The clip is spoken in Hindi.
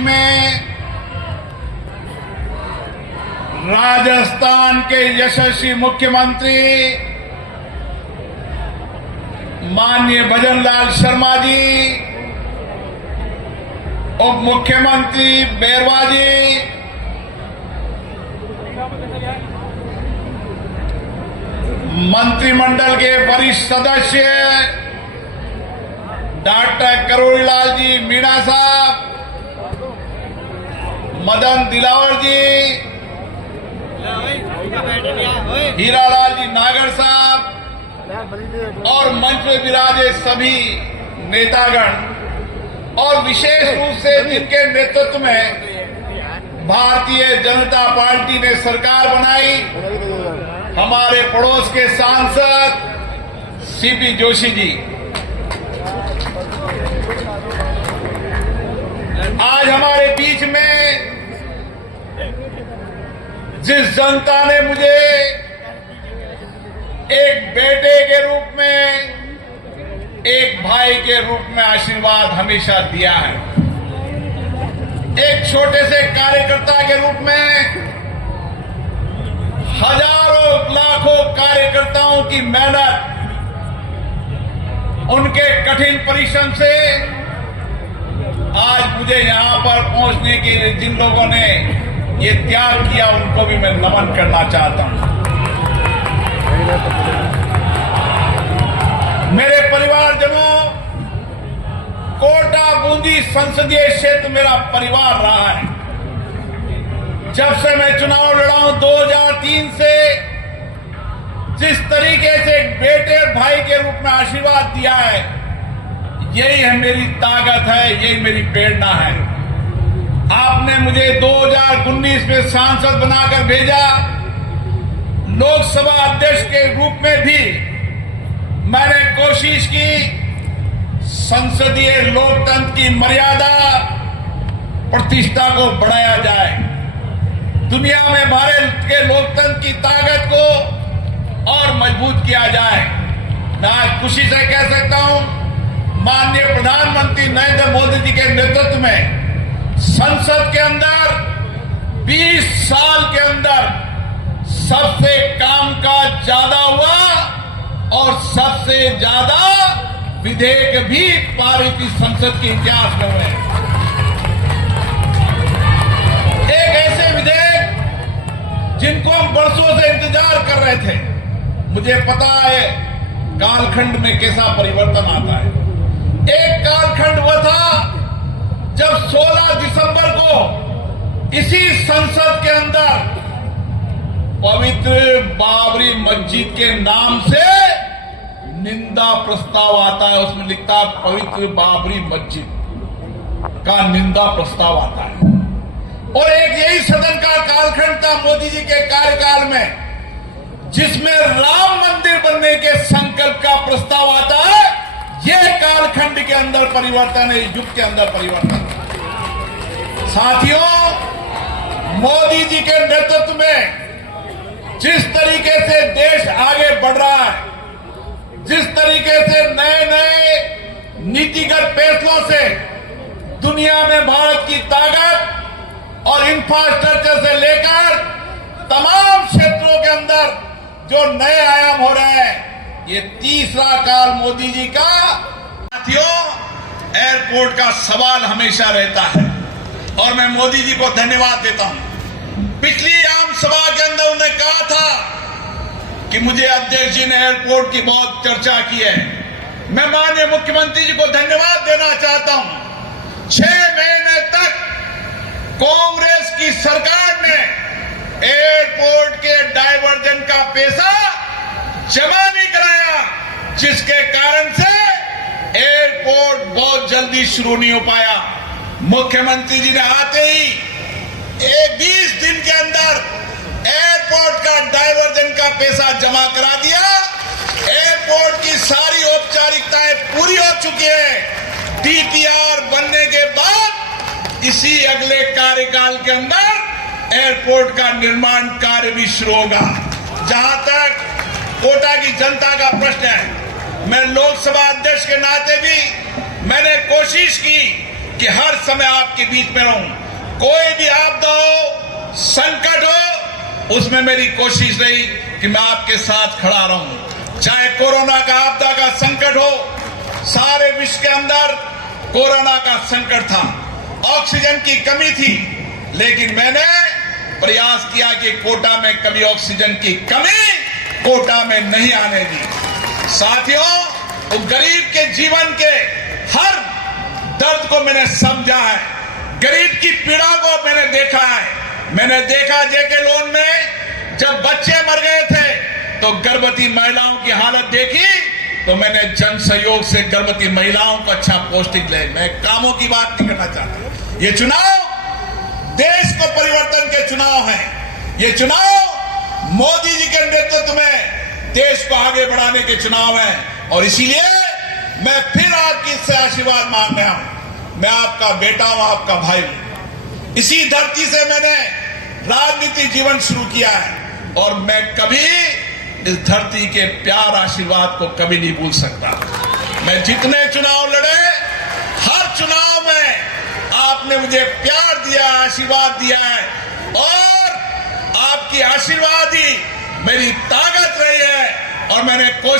में राजस्थान के यशस्वी मुख्यमंत्री माननीय भजन लाल शर्मा जी, उप मुख्यमंत्री बैरवा जी, मंत्रिमंडल के वरिष्ठ सदस्य डॉक्टर करोड़ीलाल जी मीणा साहब, मदन दिलावर जी, हीरालाल जी नागर साहब और मंच में विराजे सभी नेतागण और विशेष रूप से जिनके नेतृत्व में भारतीय जनता पार्टी ने सरकार बनाई, हमारे पड़ोस के सांसद सीपी जोशी जी। आज हमारे बीच में जिस जनता ने मुझे एक बेटे के रूप में, एक भाई के रूप में आशीर्वाद हमेशा दिया है, एक छोटे से कार्यकर्ता के रूप में हजारों लाखों कार्यकर्ताओं की मेहनत, उनके कठिन परिश्रम से आज मुझे यहां पर पहुंचने के लिए जिन लोगों ने ये त्याग किया, उनको भी मैं नमन करना चाहता हूं। मेरे परिवारजनों, कोटा बूंदी संसदीय क्षेत्र मेरा परिवार रहा है। जब से मैं चुनाव लड़ा हूं 2003 से, जिस तरीके से एक बेटे भाई के रूप में आशीर्वाद दिया है, यही है मेरी ताकत है, यही मेरी प्रेरणा है। आपने मुझे 2019 में सांसद बनाकर भेजा, लोकसभा अध्यक्ष के रूप में भी मैंने कोशिश की संसदीय लोकतंत्र की मर्यादा प्रतिष्ठा को बढ़ाया जाए, दुनिया में भारत के लोकतंत्र की ताकत को और मजबूत किया जाए। मैं आज खुशी से कह सकता हूं, माननीय प्रधानमंत्री नरेंद्र मोदी जी के नेतृत्व में संसद के अंदर 20 साल के अंदर सबसे कामकाज ज्यादा हुआ और सबसे ज्यादा विधेयक भी पारित इस संसद के इतिहास में हुए। एक ऐसे विधेयक जिनको हम वर्षों से इंतजार कर रहे थे। मुझे पता है कालखंड में कैसा परिवर्तन आता है। एक कालखंड हुआ था जब 16 दिसंबर को इसी संसद के अंदर पवित्र बाबरी मस्जिद के नाम से निंदा प्रस्ताव आता है। उसमें लिखता है पवित्र बाबरी मस्जिद का निंदा प्रस्ताव आता है। और एक यही सदन का कालखंड था मोदी जी के कार्यकाल में, जिसमें राम मंदिर बनने के संकल्प का प्रस्ताव आता है। यह कालखंड के अंदर परिवर्तन है, युग के अंदर परिवर्तन। साथियों, मोदी जी के नेतृत्व में जिस तरीके से देश आगे बढ़ रहा है, जिस तरीके से नए नए नीतिगत फैसलों से दुनिया में भारत की ताकत और इंफ्रास्ट्रक्चर से लेकर तमाम क्षेत्रों के अंदर जो नए आयाम हो रहे हैं, ये तीसरा काल मोदी जी का। साथियों, एयरपोर्ट का सवाल हमेशा रहता है और मैं मोदी जी को धन्यवाद देता हूं। पिछली आम सभा के अंदर उन्होंने कहा था कि मुझे अध्यक्ष जी ने एयरपोर्ट की बहुत चर्चा की है। मैं माननीय मुख्यमंत्री जी को धन्यवाद देना चाहता हूं। 6 महीने तक कांग्रेस की सरकार ने एयरपोर्ट के डायवर्जन का पैसा जमा नहीं कराया, जिसके कारण से एयरपोर्ट बहुत जल्दी शुरू नहीं हो पाया। मुख्यमंत्री जी ने आते ही 20 दिन के अंदर एयरपोर्ट का डायवर्जन का पैसा जमा करा दिया। एयरपोर्ट की सारी औपचारिकताएं पूरी हो चुकी है। डीपीआर बनने के बाद इसी अगले कार्यकाल के अंदर एयरपोर्ट का निर्माण कार्य भी शुरू होगा। जहां तक कोटा की जनता का प्रश्न है, मैं लोकसभा अध्यक्ष के नाते भी मैंने कोशिश की कि हर समय आपके बीच में रहूं। कोई भी आपदा हो, संकट हो, उसमें मेरी कोशिश रही कि मैं आपके साथ खड़ा रहूं। चाहे कोरोना का आपदा का संकट हो, सारे विश्व के अंदर कोरोना का संकट था, ऑक्सीजन की कमी थी, लेकिन मैंने प्रयास किया कि कोटा में कभी ऑक्सीजन की कमी कोटा में नहीं आने दी। साथियों, वो गरीब के जीवन के हर दर्द को मैंने समझा है, गरीब की पीड़ा को मैंने देखा है। मैंने देखा जेके लोन में जब बच्चे मर गए थे तो गर्भवती महिलाओं की हालत देखी, तो मैंने जन सहयोग से गर्भवती महिलाओं को अच्छा पौष्टिक ले। मैं कामों की बात नहीं करना चाहता। ये चुनाव देश को परिवर्तन के चुनाव हैं। ये चुनाव मोदी जी के नेतृत्व में देश को आगे बढ़ाने के चुनाव हैं, और इसीलिए मैं फिर आपकी से आशीर्वाद मांग रहा हूं। मैं आपका बेटा हूं, आपका भाई हूं। इसी धरती से मैंने राजनीतिक जीवन शुरू किया है, और मैं कभी इस धरती के प्यार आशीर्वाद को कभी नहीं भूल सकता। मैं जितने चुनाव लड़े, हर चुनाव में आपने मुझे प्यार दिया, आशीर्वाद दिया है, और आपकी आशीर्वाद ही मेरी ताकत रही है। और मैंने कोशिश